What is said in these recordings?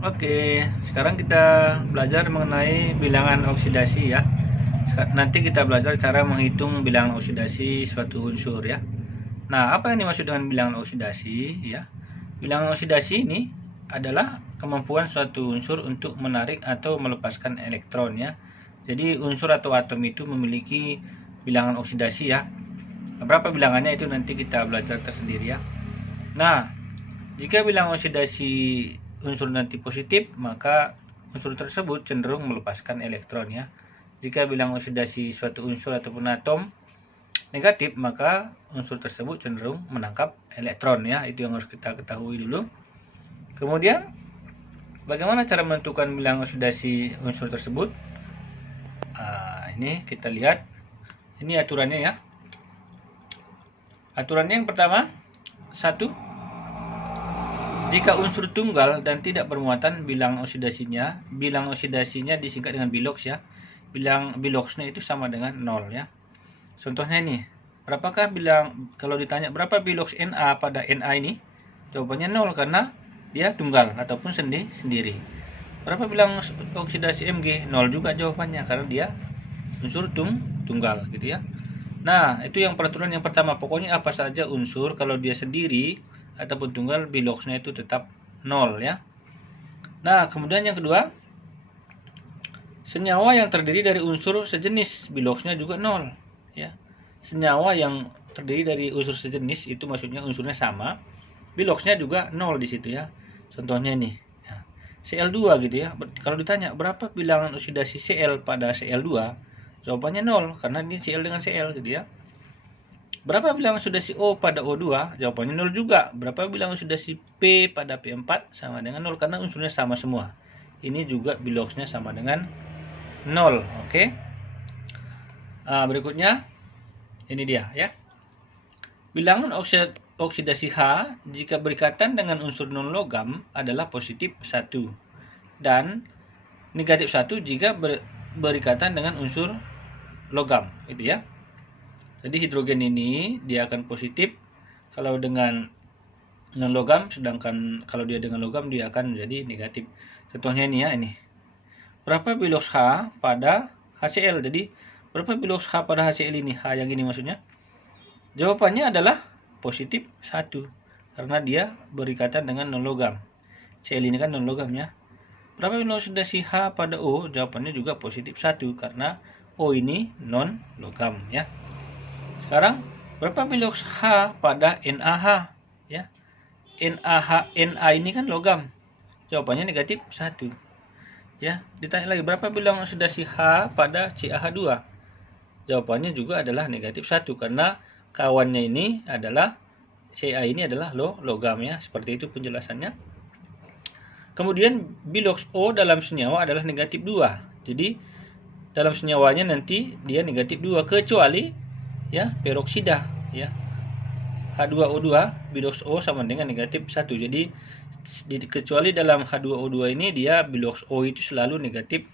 Oke, sekarang kita belajar mengenai bilangan oksidasi ya. Nanti kita belajar cara menghitung bilangan oksidasi suatu unsur ya. Nah, apa yang dimaksud dengan bilangan oksidasi ya? Bilangan oksidasi ini adalah kemampuan suatu unsur untuk menarik atau melepaskan elektron ya. Jadi unsur atau atom itu memiliki bilangan oksidasi ya. Berapa bilangannya itu nanti kita belajar tersendiri ya. Nah, jika bilangan oksidasi unsur nanti positif, maka unsur tersebut cenderung melepaskan elektron ya. Jika bilangan oksidasi suatu unsur ataupun atom negatif, maka unsur tersebut cenderung menangkap elektron ya. Itu yang harus kita ketahui dulu. Kemudian, bagaimana cara menentukan bilangan oksidasi unsur tersebut? Ini kita lihat. Ini aturannya ya. Aturannya yang pertama, 1. Jika unsur tunggal dan tidak bermuatan bilang oksidasinya disingkat dengan biloks ya. Bilang biloksnya itu sama dengan 0 ya. Contohnya ini, kalau ditanya berapa biloks Na pada Na ini? Jawabannya 0 karena dia tunggal ataupun sendiri. Berapa bilang oksidasi Mg? 0 juga jawabannya karena dia unsur tunggal gitu ya. Nah, itu yang peraturan yang pertama. Pokoknya apa saja unsur kalau dia sendiri ataupun tunggal, biloksnya itu tetap 0 ya. Nah, kemudian yang kedua, senyawa yang terdiri dari unsur sejenis, biloksnya juga 0 ya. Senyawa yang terdiri dari unsur sejenis itu maksudnya unsurnya sama, biloksnya juga 0 di situ ya. Contohnya ini ya, Cl2 gitu ya. Kalau ditanya berapa bilangan oksidasi Cl pada Cl2, jawabannya 0 karena ini Cl dengan Cl gitu ya. Berapa bilangan oksidasi O pada O2? Jawabannya 0 juga. Berapa bilangan oksidasi P pada P4? Sama dengan 0 karena unsurnya sama semua. Ini juga biloksnya sama dengan 0. Oke. Berikutnya ini dia ya. Bilangan oksidasi H jika berikatan dengan unsur non logam adalah positif 1 dan negatif 1 jika berikatan dengan unsur logam, itu ya. Jadi hidrogen ini dia akan positif kalau dengan non logam, sedangkan kalau dia dengan logam dia akan menjadi negatif. Contohnya ini ya, ini. Berapa biloks H pada HCl? Jadi berapa biloks H pada HCl ini? H yang ini maksudnya. Jawabannya adalah positif 1 karena dia berikatan dengan non logam. Cl ini kan non logam ya. Berapa biloks oksidasi H pada O? Jawabannya juga positif 1 karena O ini non logam ya. Sekarang berapa biloks H pada NaH ya? Na ini kan logam. Jawabannya negatif 1. Ya, ditanya lagi berapa bilangan oksidasi H pada CaH2? Jawabannya juga adalah negatif 1 karena kawannya ini adalah Ca ini adalah logam ya. Seperti itu penjelasannya. Kemudian biloks O dalam senyawa adalah negatif 2. Jadi dalam senyawanya nanti dia negatif 2 kecuali ya peroksida ya. H2O2 biloks O sama dengan negatif 1. Jadi kecuali dalam H2O2 ini dia biloks O itu selalu negatif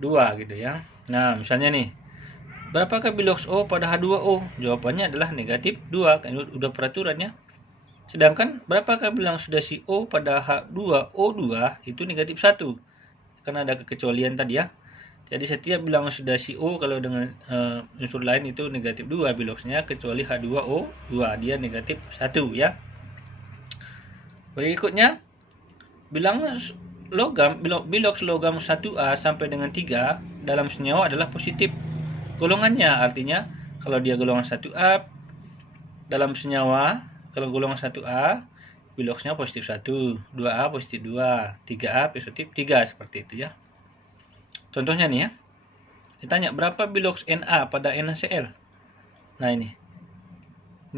2 gitu ya. Nah, misalnya nih, berapakah biloks O pada H2O? Jawabannya adalah negatif 2, kan udah peraturannya. Sedangkan berapakah bilangan oksidasi O pada H2O2 itu negatif 1. Karena ada kekecualian tadi ya. Jadi setiap bilangan oksidasi O kalau dengan unsur lain itu negatif 2 biloksnya, kecuali H2O2 dia negatif 1 ya. Berikutnya, bilangan biloks logam 1A sampai dengan 3 dalam senyawa adalah positif. Golongannya artinya kalau dia golongan 1A dalam senyawa, kalau golongan 1A biloksnya positif 1, 2A positif 2, 3A positif 3 seperti itu ya. Contohnya nih ya, ditanya berapa biloks Na pada NaCl. Nah ini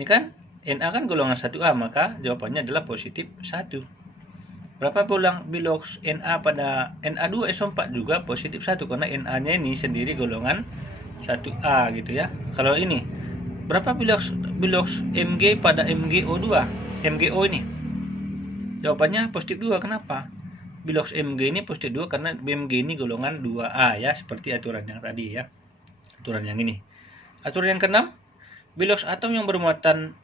kan Na kan golongan 1A, maka jawabannya adalah positif 1. Berapa biloks Na pada Na2SO4 juga positif 1 karena Na-nya ini sendiri golongan 1A gitu ya. Kalau ini berapa biloks Mg pada MgO2? MgO ini jawabannya positif 2. Kenapa? Biloks Mg ini positif 2 karena Mg ini golongan 2A ya, seperti aturan yang tadi ya. Aturan yang ini. Aturan yang keenam, biloks atom yang bermuatan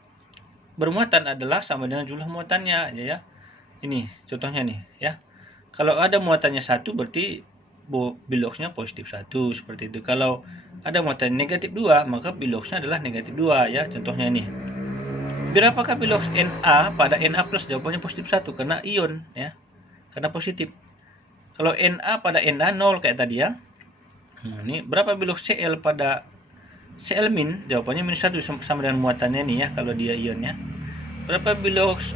adalah sama dengan jumlah muatannya ya. Ini contohnya nih ya. Kalau ada muatannya 1 berarti biloxnya positif 1 seperti itu. Kalau ada muatan negatif 2 maka biloxnya adalah negatif 2 ya. Contohnya ini. Berapakah bilox Na pada Na plus? Jawabannya positif 1 karena ion ya. Karena positif. Kalau Na pada Na 0 kayak tadi ya. Ini berapa bilox Cl pada Cl min? Jawabannya minus 1 sama dengan muatannya nih ya kalau dia ionnya. Berapa bilox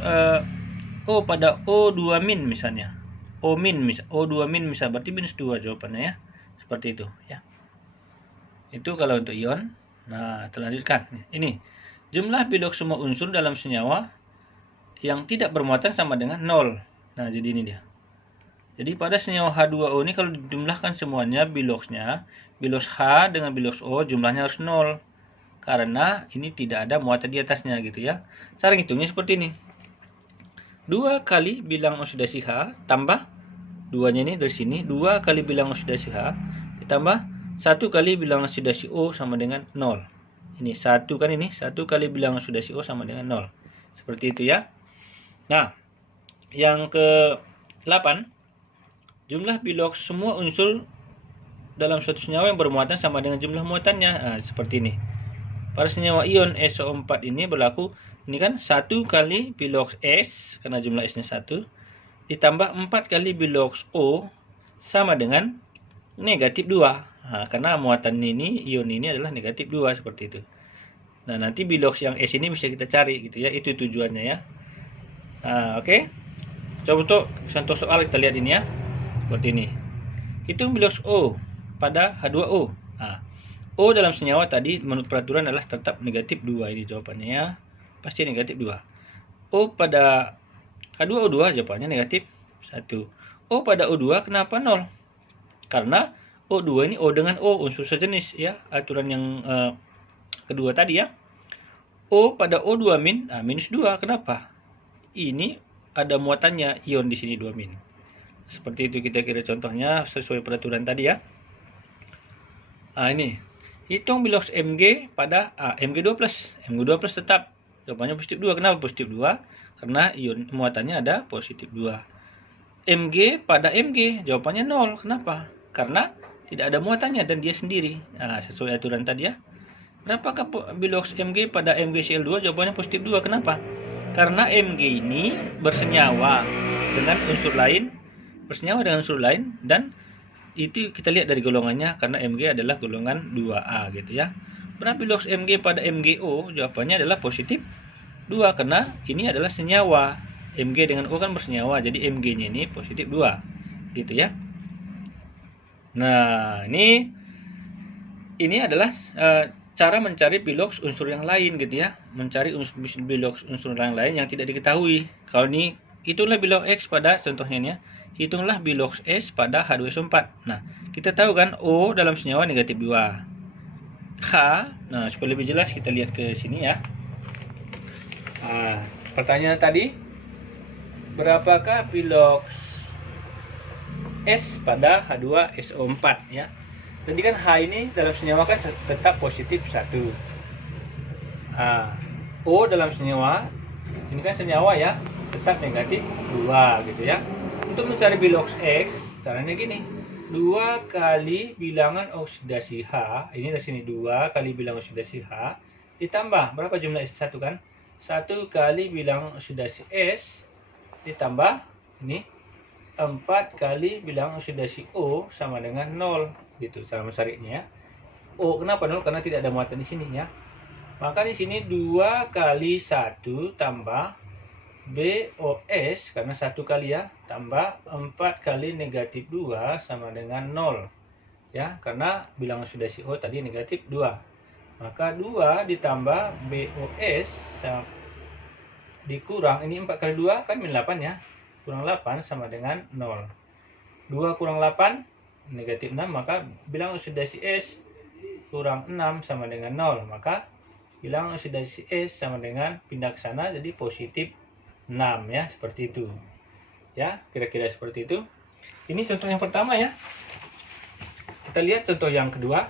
O pada O2 min misalnya? O2 min misal berarti minus 2 jawabannya ya. Seperti itu ya. Itu kalau untuk ion. Nah, terlanjutkan. Ini jumlah bilox semua unsur dalam senyawa yang tidak bermuatan sama dengan 0. Nah, jadi ini dia. Jadi pada senyawa H2O ini kalau dijumlahkan semuanya biloxnya, bilox H dengan bilox O jumlahnya harus 0. Karena ini tidak ada muatan di atasnya gitu ya. Cara ngitungnya seperti ini. 2 kali bilang oksidasi H tambah 2-nya ini dari sini, 2 kali bilang oksidasi H ditambah 1 kali bilang oksidasi O sama dengan 0. Ini 1 kan ini, 1 kali bilang oksidasi O sama dengan 0. Seperti itu ya. Nah, yang ke-8, jumlah bilox semua unsur dalam suatu senyawa yang bermuatan sama dengan jumlah muatannya. Nah, seperti ini. Pada senyawa ion SO4 ini berlaku ini kan 1 kali bilox S karena jumlah S-nya 1 ditambah 4 kali bilox O sama dengan negatif 2. Nah, karena muatan ini, ion ini adalah negatif 2 seperti itu. Nah, nanti bilox yang S ini bisa kita cari gitu ya. Itu tujuannya ya. Nah, oke. Coba untuk contoh soal kita lihat ini ya. Seperti ini. Hitung bilox O pada H2O. Nah, O dalam senyawa tadi menurut peraturan adalah tetap negatif 2. Ini jawabannya ya. Pasti negatif 2. O pada H2O2 jawabannya negatif 1. O pada O2 kenapa 0? Karena O2 ini O dengan O unsur sejenis ya. Aturan yang kedua tadi ya. O pada O2 min, nah, minus 2. Kenapa? Ini ada muatannya ion di sini 2 min. Seperti itu kita kira contohnya sesuai peraturan tadi ya. Nah, ini. Hitung bilox Mg pada Mg2+. Mg2+ tetap. Jawabannya positif 2. Kenapa positif 2? Karena ion muatannya ada positif 2. Mg pada Mg. Jawabannya 0. Kenapa? Karena tidak ada muatannya dan dia sendiri. Nah, sesuai aturan tadi ya. Berapakah bilox Mg pada MgCl2? Jawabannya positif 2. Kenapa? Karena Mg ini bersenyawa dengan unsur lain. Dan itu kita lihat dari golongannya karena Mg adalah golongan 2A gitu ya. Berapa bilox Mg pada MgO? Jawabannya adalah positif 2 karena ini adalah senyawa. Mg dengan O kan bersenyawa, jadi Mg-nya ini positif 2. Gitu ya. Nah, ini adalah cara mencari bilox unsur yang lain gitu ya. Mencari bilox unsur yang lain yang tidak diketahui. Kalau ini hitunglah bilox X pada contohnya ini ya. Hitunglah bilox S pada H2SO4. Nah, kita tahu kan O dalam senyawa negatif 2. H, nah supaya lebih jelas kita lihat ke sini ya. Nah, pertanyaan tadi, berapakah bilox S pada H2SO4 ya? Tadi kan H ini dalam senyawa kan tetap positif 1. Nah, O dalam senyawa, ini kan senyawa ya, tetap negatif 2 gitu ya. Untuk mencari bilox X, caranya gini. 2 kali bilangan oksidasi H, ini dari sini 2 kali bilangan oksidasi H, ditambah, berapa jumlah S1 kan? 1 kali bilangan oksidasi S, ditambah, ini, 4 kali bilangan oksidasi O sama dengan 0. Gitu cara mencarinya ya. O, kenapa 0? Karena tidak ada muatan di sini ya. Maka di sini 2 kali 1 tambah BOS karena 1 kali ya, tambah 4 kali negatif 2 sama dengan 0 ya, karena bilangan oksidasi O tadi negatif 2. Maka 2 ditambah BOS dikurang, ini 4 kali 2 kan min 8 ya, kurang 8 sama dengan 0. 2 kurang 8 negatif 6, maka bilangan oksidasi S kurang 6 sama dengan 0. Maka bilangan oksidasi S sama dengan pindah ke sana jadi positif 6 ya, seperti itu. Ya, kira-kira seperti itu. Ini contoh yang pertama ya. Kita lihat contoh yang kedua.